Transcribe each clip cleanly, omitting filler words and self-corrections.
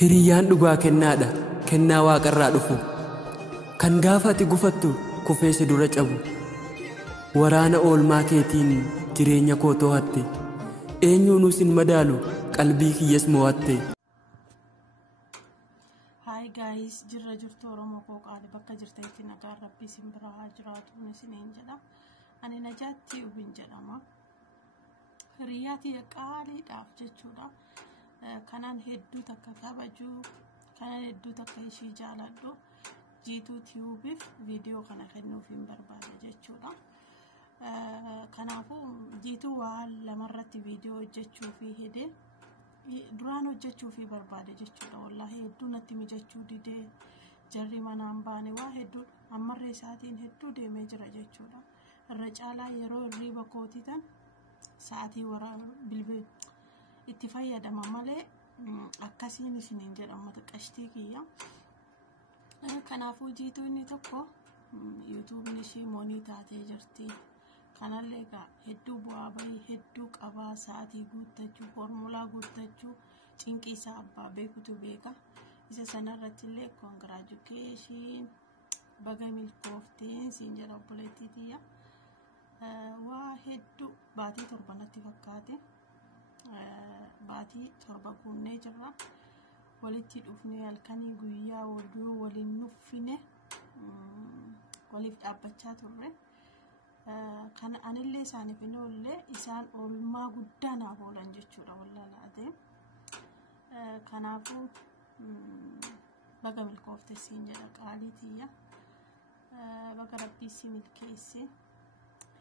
Hiriyyaan dhugaa kennaadha, kennaa waaqarraa dhufu. Kan gaafa ati gufattu kufeesse dura cabu. Waraana oolmaa keetiin jireenya koo to'atte. Eenyuunuus hin madaalu, qalbii kiyyas mo'atte. Hi guys, jirra jirtu Oromoo koo qaali bakka jirtanitti nagaan Rabbii isin bira haa jiraatu isiniin jedha. Ani Najaatti Ubin jedhama. Hiriyyaatii qaaliidhaaf jechuudha. Kanan hedduu takka kabaju, kanan hedduu takka ishii jaaladhu. Jiituu tiyuubiif viidiyoo kana kennuuf hin barbaada jechuudha. Kanaafuu jiituu waan lamarratti viidiyoo hojjechuufi hidee duraan hojjechuufi barbaade jechuudha. Wallahi hedduu natti mijachuu didee jarri manaan baane waa hedduu ammarree isaatiin hedduu deemee jira jechuudha. Irra caalaa yeroo hirriiba kootitan sa'aatii waraana bilbil itti fayyadama malee akkasiin isiniin jedhamu qashtii kiyya. Kanaafuu jiituu inni tokko yuutuubiin ishii moonii taatee jirti. Kanallee egaa hedduu bu'aa bahii hedduu qabaa, sa'aatii guuttachuu, foormulaa guuttachuu, cinqii isaa abbaa beekutu beeka. Isa sanarratti illee koongiraajukeeshiin baga milkoofteen siin jedha obboleettii tiyya. Waa hedduu baatii torbanatti fakkaate. Baatii torba kunnee jirra. Walitti dhufnee halkanii guyyaa walduu waliin nuffine waliif dhaabbachaa turre. Kan anillee isaaniif hin oolle isaan oolmaa guddaa naaf oolan jechuudha wallaalaatee. Kanaafuu baga milkoofte siin jedha qaalii tiyya. Baga Rabbii si milkeesse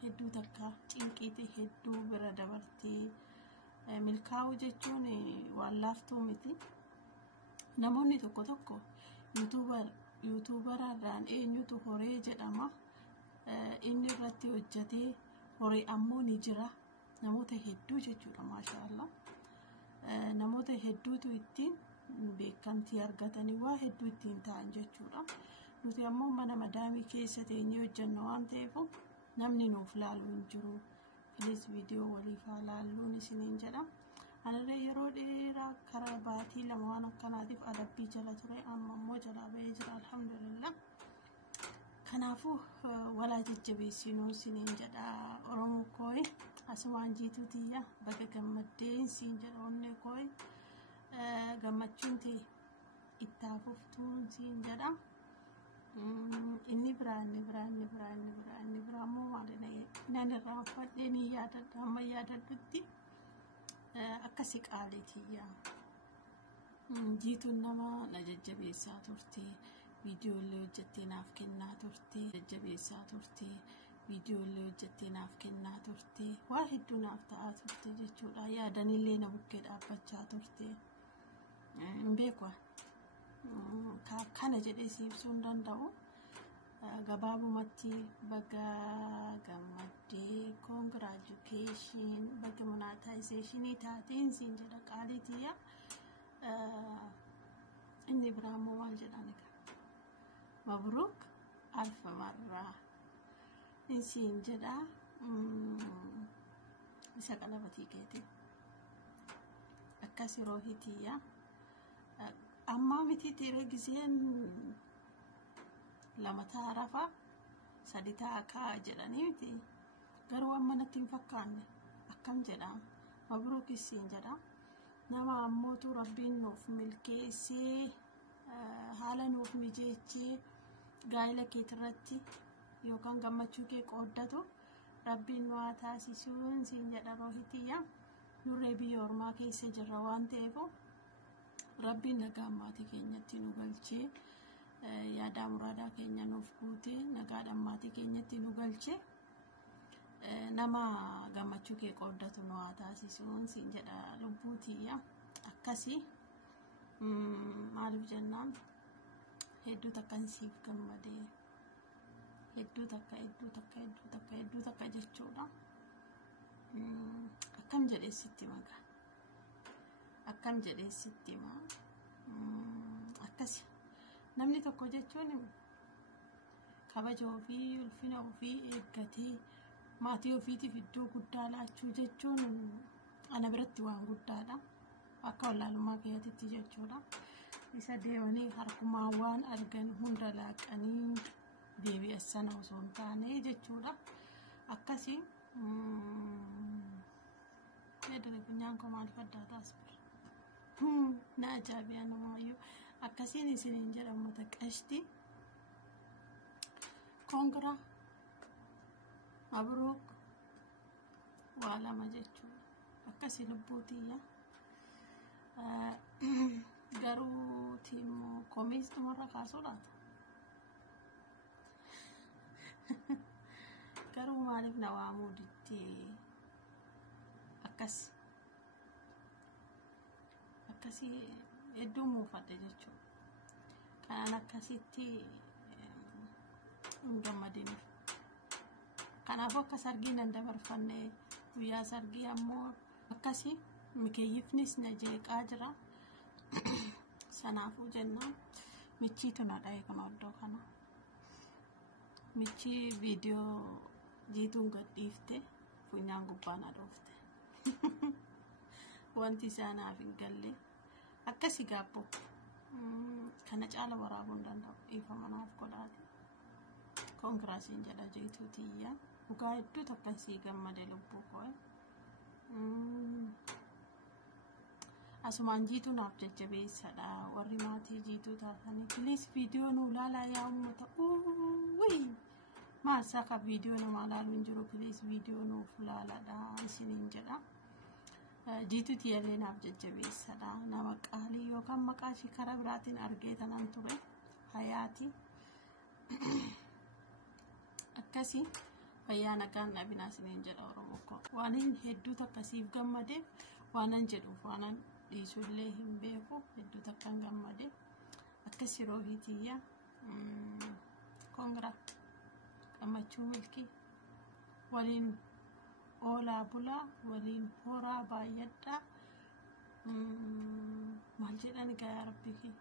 hedduu takka cinqiitii hedduu bira dabartee. Milkaa'uu jechuun waan laaftuu miti. Namoonni tokko tokko yuutuubararraan eenyutu horee jedhama. Inni irratti hojjetee horee ammoo ni jira. Namoota hedduu jechuudha maashaallah. Namoota hedduutu ittiin beekamtii argatanii waa hedduu ittiin ta'an jechuudha. Nuti ammoo mana madaamii keessa teenyee hojjenna waan ta'eef namni nuuf laalu hin jiru. Please viidiyoo waliif haa laalluun isiniin jedha. Anillee yeroo dheeraa karaa baatii lama waan akkanaatiif adabbii jala ture, amma immoo jalaa bahee jira alhamdulillah. Kanaafuu walaa jajjabeessinuu isiniin jedha Oromoo kooyi. Asumaan jiituu tiyya baga gammaddeen siin jedha onnee kooyi. Gammachuun ta'e itti hafuftuun siin jedha. Inni biraa immoo nan irraanfadhee ni yaadadha amma yaadadhutti akkasi qaaliitiyya. Jiituun nama na jajjabeessaa turte, viidiyoolee hojjettee naaf kennaa turte, jajjabeessaa turte, viidiyoolee hojjettee naaf kennaa turte, waa hedduu naaf ta'aa turte jechuudha. Yaadanillee na bukkee dhaabbachaa turte. Hin beeku kana jedhee si ibsuu hin danda'u. Gabaabumatti baga gammaddee koongiraajukeeshiin baga monetaayizeeshinii taateen siin jedha qaalii tiyya. Inni biraa immoo maal jedhan egaa mabruuk alfa marraa siin jedha. Isa qalabatii keetii akkas yeroo hitiyya. Amma miti tere giseen lama taarafa sadi taakaa jedhanii miti. Garuu amma natti hin fakkaanne akkam jedha mabruukis siin jedha. Nama ammootu Rabbiin nuuf milkeessee haala nuuf mijeechee gaa'ela keetirratti yookaan gammachuu kee qooddatu Rabbiin nu haa taasisuun siin jedha rohitiyya. Nurree biyya ormaa keessa jirra waan ta'eef Rabbiin nagaa maatii keenyatti nu galchee yaada muraadaa keenya nuuf guutee nagaadhaan maatii keenyatti nu galchee nama gammachuu kee qooddatu nu haa taasisuun siin jedha lubbuu tiyya. Akkasii maaliif jennaan hedduu takkan siif gammadee hedduu takka jechuudha. Akkam jedhee sitti maka akkam jedhee sitti akkasi namni tokko jechuun kabaja ofii ulfina ofii eeggatee maatii ofiitiif iddoo guddaa laachuu jechuun ana biratti waan guddaadha. Akka wallaalummaa keetitti jechuudha. isa deemanii harkumaa waan argan hunda laaqanii deebi'an osoo hin taane jechuudha. Akkasii Pedro bunyaan ko maal faddaatas na ajaa'iba namaayyuu akkasiin isiniin jedhamu taqashti kongra mabruuk waa lama jechuudha. Akkasii lubbuutiyya garuu tiimoo komiis dhumarra kaasuu laata garuu maaliif na waamuu ditti akkasii hedduun muufadhe jechuudha. Kanaan akkasitti hin gammadiniif. Kanaafuu akka sargii nan dabarfanne guyyaa sargii ammoo akkasii mikeeyyifnis na jeeqaa jira. Sanaafuu jennaan michiitu na dha'e kun oddoo kana. Michii viidiyoo jiituun gadhiifte funyaan gubbaa na dhoofte. Wanti isaanaaf hin galle akkasii gaabbo kana caala waraabuu hin danda'u dhiifama naaf godhaate. Konkiraasiin jedha jiituutiyya dhugaa hedduu akkasii gammade lubbuu koo. Asumaan jiituu naaf jajjabeessadha warri maatii jiituu taatanii please viidiyoo nu ilaalaa yaa uummata maal saka viidiyoo nama ilaaluu hin jiru please viidiyoo nuuf ilaaladha isiniin jedha. Jiituuti yalee naaf jajjabeessadha nama qaalii yookaan maqaa ishii karaa biraatiin argee tanan ture Hayaati. Akkasii fayyaa nagaan dhabinaa isiniin jedha Oromoo koo. Waan hedduu akkasiif gammade waanan jedhuuf waanan dhiisullee hin beeku hedduu takkan gammade akkasii roobiitiyya kongra gammachuu milkii waliin oolaa bulaa waliin horaa baay'adhaa maal jedhan gaa rabbii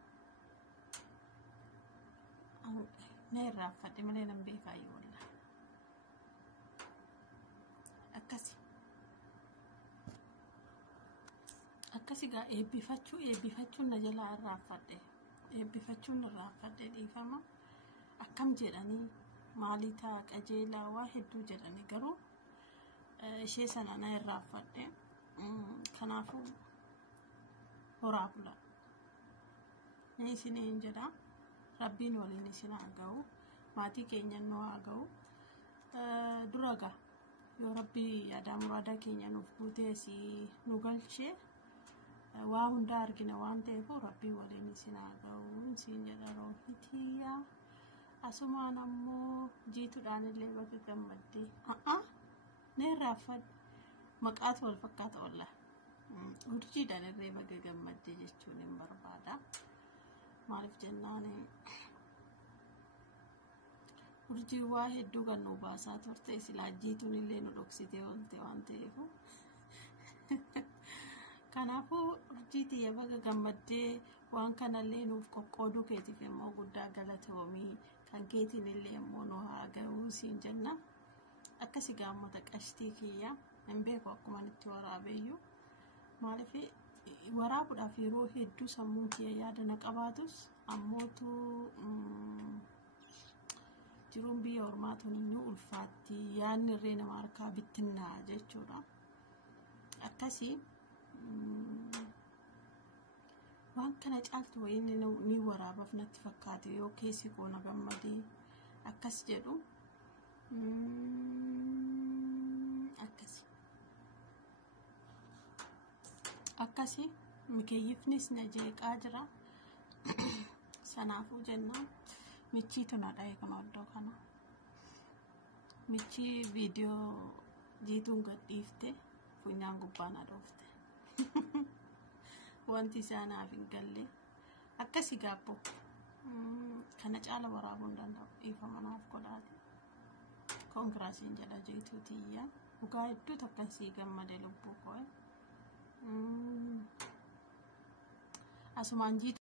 na irraanfadhe malee nan beekaayyuu wallaahi akkasii gaa eebbifachuun na jalaa irraanfadhe dhiifama akkam jedhanii maalii ta'a qajeelaa waa hedduu jedhanii garuu ishee sana na irraanfadhe. Kanaafuu horaa bulaa ni isiniin jedha rabbiin waliin isin haa ga'u maatii keenya nu haa ga'u dura gaa yoo rabbii yaadaa muraadaa keenya nuuf guutees nu galchee waa hunda argina waan ta'eef rabbii waliin isin haa ga'u isin jedha roofitiyyaa. Asumaan ammoo jiituudhaan illee bakka gammaddee na irraanfadhe maqaatu wal fakkaata wallaahi urjiidhaan illee bakka gammaddee jechuun hin barbaada. Maaliif jennaan urjii waa hedduu kan nu baasaa turte silaa jiituun illee nu dhoksitee oolte waan ta'eef kanaafuu urjiitii bakka gammaddee waan kanallee nuuf qoqqooduu keetiif immoo guddaa galatoomii kan keetiin illee immoo nu haa ga'uu siin jenna. Akkasii gaammota qashtii kiyya hin beeku akkuma itti waraabeeyyuu maaliif waraabuudhaaf yeroo hedduu sammuun kiyya yaada na qabaatus ammootu jiruun biyya ormaatuun ni ulfaatti yaadni irree nama harkaa bittinnaa jechuudha. Akkasii waan kana caaltu wayinni ni waraabaaf natti fakkaate yoo keessi koo na gammadee akkas jedhu akkasii mikeeyyifnis na jeeqaa jira. Sanaafuu jennaan michiitu na dha'e kun oddoo kana michii viidiyoo jiituun gadhiifte funyaan gubbaa na dhoofte. Wanti isaanaaf hin galle akkasii gaabbo kana caala waraabuu hin danda'u dhiifama naaf godhaate. Konkiraasiin jedha jiituutiyya dhugaa hedduu akkasii gammade lubbuu koo. Asumaan jiitu